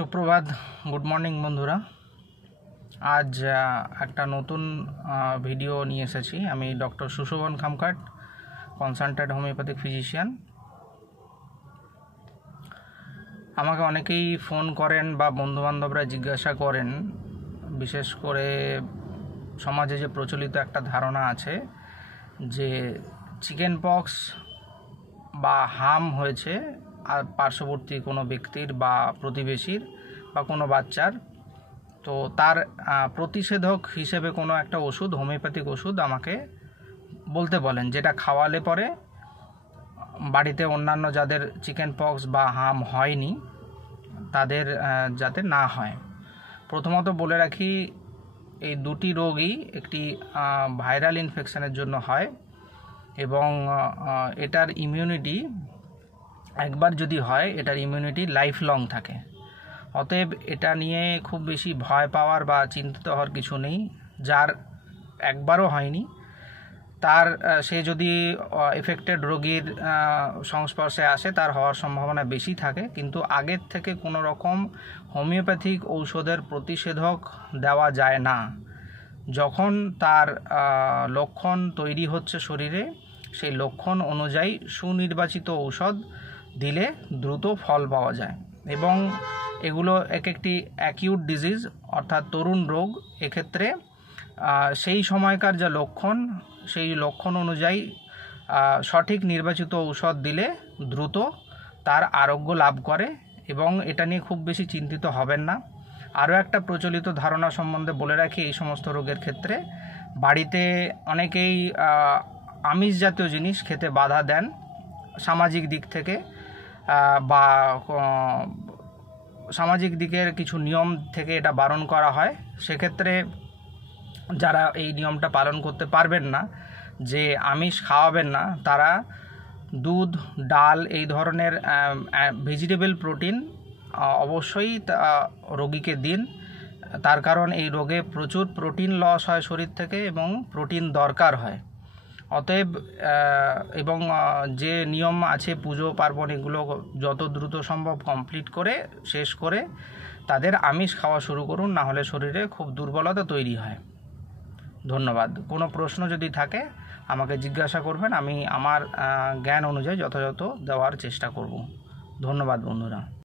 সুপ্রভাত, good morning বন্ধুরা। আজ একটা নতুন ভিডিও নিয়ে এসেছি। আমি doctor Sushovan Khamkat, consultant homeopathic physician. আমাকে অনেকেই ফোন করেন বা বন্ধুবান্ধবরা জিজ্ঞাসা করেন, বিশেষ করে সমাজে যে প্রচলিত একটা ধারণা আছে যে চিকেন পক্স বা হাম হয়েছে আর পার্শ্ববর্তী কোনো ব্যক্তির বা প্রতিবেশীর বা কোনো বাচ্চার, তো তার প্রতিষেধক হিসেবে কোনো একটা ওষুধ, হোমিওপ্যাথিক ওষুধ আমাকে বলতে বলেন, যেটা খাওয়ালে পরে বাড়িতে অন্যান্য যাদের চিকেন পক্স বা হাম হয়নি তাদের যাতে না হয়। প্রথমত বলে রাখি, এই দুটি রোগই একটি ভাইরাল ইনফেকশনের জন্য হয় এবং এটার ইমিউনিটি একবার যদি হয়, এটার ইমিউনিটি লাইফ লং থাকে। অতএব এটা নিয়ে খুব বেশি ভয় পাওয়ার বা চিন্তিত হওয়ার কিছু নেই। যার একবারও হয়নি তার সে যদি এফেক্টেড রোগীর সংস্পর্শে আসে, তার হওয়ার সম্ভাবনা বেশি থাকে। কিন্তু আগের থেকে কোনো রকম হোমিওপ্যাথিক ঔষধের প্রতিষেধক দেওয়া যায় না। যখন তার লক্ষণ তৈরি হচ্ছে শরীরে, সেই লক্ষণ অনুযায়ী সুনির্বাচিত ঔষধ দিলে দ্রুত ফল পাওয়া যায়। এবং এগুলো এক একটি অ্যাকিউট ডিজিজ, অর্থাৎ তরুণ রোগ। এক্ষেত্রে সেই সময়কার যা লক্ষণ, সেই লক্ষণ অনুযায়ী সঠিক নির্বাচিত ঔষধ দিলে দ্রুত তার আরোগ্য লাভ করে, এবং এটা নিয়ে খুব বেশি চিন্তিত হবেন না। আরও একটা প্রচলিত ধারণা সম্বন্ধে বলে রাখি, এই সমস্ত রোগের ক্ষেত্রে বাড়িতে অনেকেই আমিষ জাতীয় জিনিস খেতে বাধা দেন, সামাজিক দিক থেকে বা সামাজিক দিকের কিছু নিয়ম থেকে এটা বারণ করা হয়। সেক্ষেত্রে যারা এই নিয়মটা পালন করতে পারবেন না, যে আমিষ খাওয়াবেন না, তারা দুধ, ডাল, এই ধরনের ভেজিটেবল প্রোটিন অবশ্যই রোগীকে দিন। তার কারণ এই রোগে প্রচুর প্রোটিন লস হয় শরীর থেকে এবং প্রোটিন দরকার হয়। অতএব এবং যে নিয়ম আছে পুজো পার্বণ, এগুলো যত দ্রুত সম্ভব কমপ্লিট করে শেষ করে তাদের আমিষ খাওয়া শুরু করুন, না হলে শরীরে খুব দুর্বলতা তৈরি হয়। ধন্যবাদ। কোনো প্রশ্ন যদি থাকে আমাকে জিজ্ঞাসা করবেন, আমি আমার জ্ঞান অনুযায়ী যথাযথ দেওয়ার চেষ্টা করব। ধন্যবাদ বন্ধুরা।